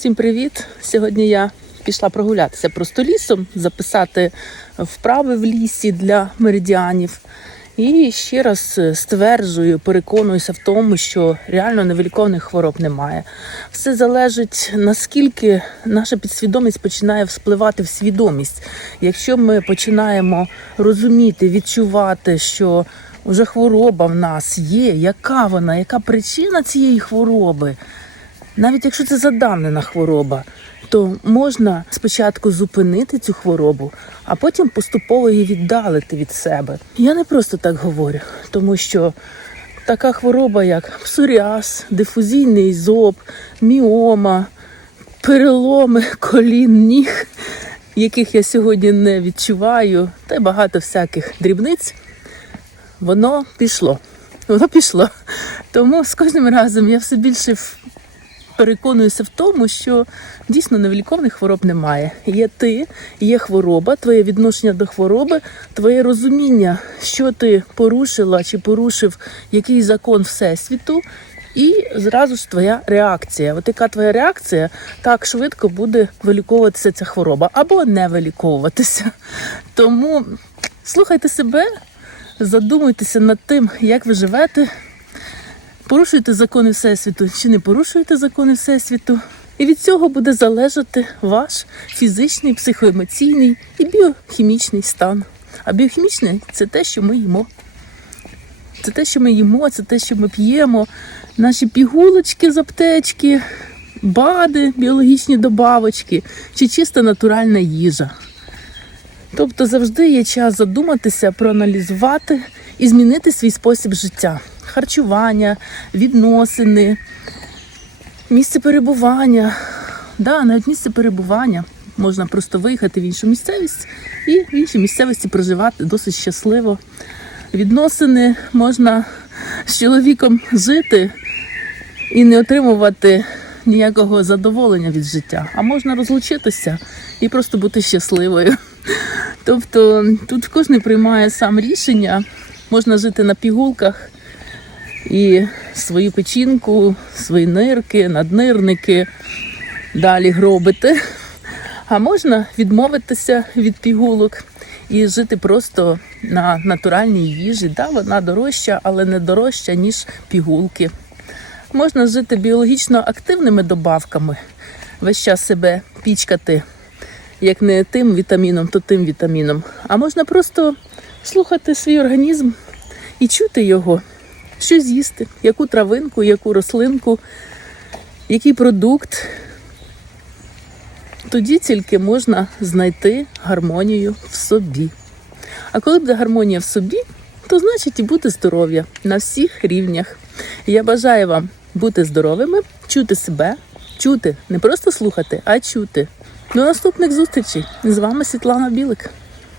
Всім привіт! Сьогодні я пішла прогулятися просто лісом, записати вправи в лісі для меридіанів. І ще раз стверджую, переконуюся в тому, що реально невиліковних хвороб немає. Все залежить наскільки наша підсвідомість починає вспливати в свідомість. Якщо ми починаємо розуміти, відчувати, що вже хвороба в нас є, яка вона, яка причина цієї хвороби, навіть якщо це задавнена хвороба, то можна спочатку зупинити цю хворобу, а потім поступово її віддалити від себе. Я не просто так говорю, тому що така хвороба, як псоріаз, дифузійний зоб, міома, переломи колін, ніг, яких я сьогодні не відчуваю, та й багато всяких дрібниць, воно пішло. Воно пішло. Тому з кожним разом я все більше переконуюся в тому, що дійсно невиліковних хвороб немає. Є ти, є хвороба, твоє відношення до хвороби, твоє розуміння, що ти порушила чи порушив який закон всесвіту. І зразу ж твоя реакція. От яка твоя реакція, так швидко буде виліковуватися ця хвороба або не виліковуватися. Тому слухайте себе, задумуйтеся над тим, як ви живете, порушуєте закони Всесвіту чи не порушуєте закони Всесвіту. І від цього буде залежати ваш фізичний, психоемоційний і біохімічний стан. А біохімічний це те, що ми їмо. Це те, що ми їмо, це те, що ми п'ємо, наші пігулочки з аптечки, бади, біологічні добавочки чи чиста натуральна їжа. Тобто завжди є час задуматися, проаналізувати і змінити свій спосіб життя, харчування, відносини, місце перебування. Да, навіть місце перебування. Можна просто виїхати в іншу місцевість і в іншій місцевості проживати досить щасливо. Відносини можна з чоловіком жити і не отримувати ніякого задоволення від життя, а можна розлучитися і просто бути щасливою. Тобто тут кожен приймає сам рішення, можна жити на пігулках і свою печінку, свої нирки, наднирники далі гробити. А можна відмовитися від пігулок і жити просто на натуральній їжі. Да, вона дорожча, але не дорожча, ніж пігулки. Можна жити біологічно активними добавками, весь час себе пічкати, як не тим вітаміном, то тим вітаміном. А можна просто слухати свій організм і чути його, що з'їсти, яку травинку, яку рослинку, який продукт. Тоді тільки можна знайти гармонію в собі. А коли буде гармонія в собі, то значить і буде здоров'я на всіх рівнях. Я бажаю вам бути здоровими, чути себе, чути, не просто слухати, а чути. До наступних зустрічей. З вами Світлана Білик.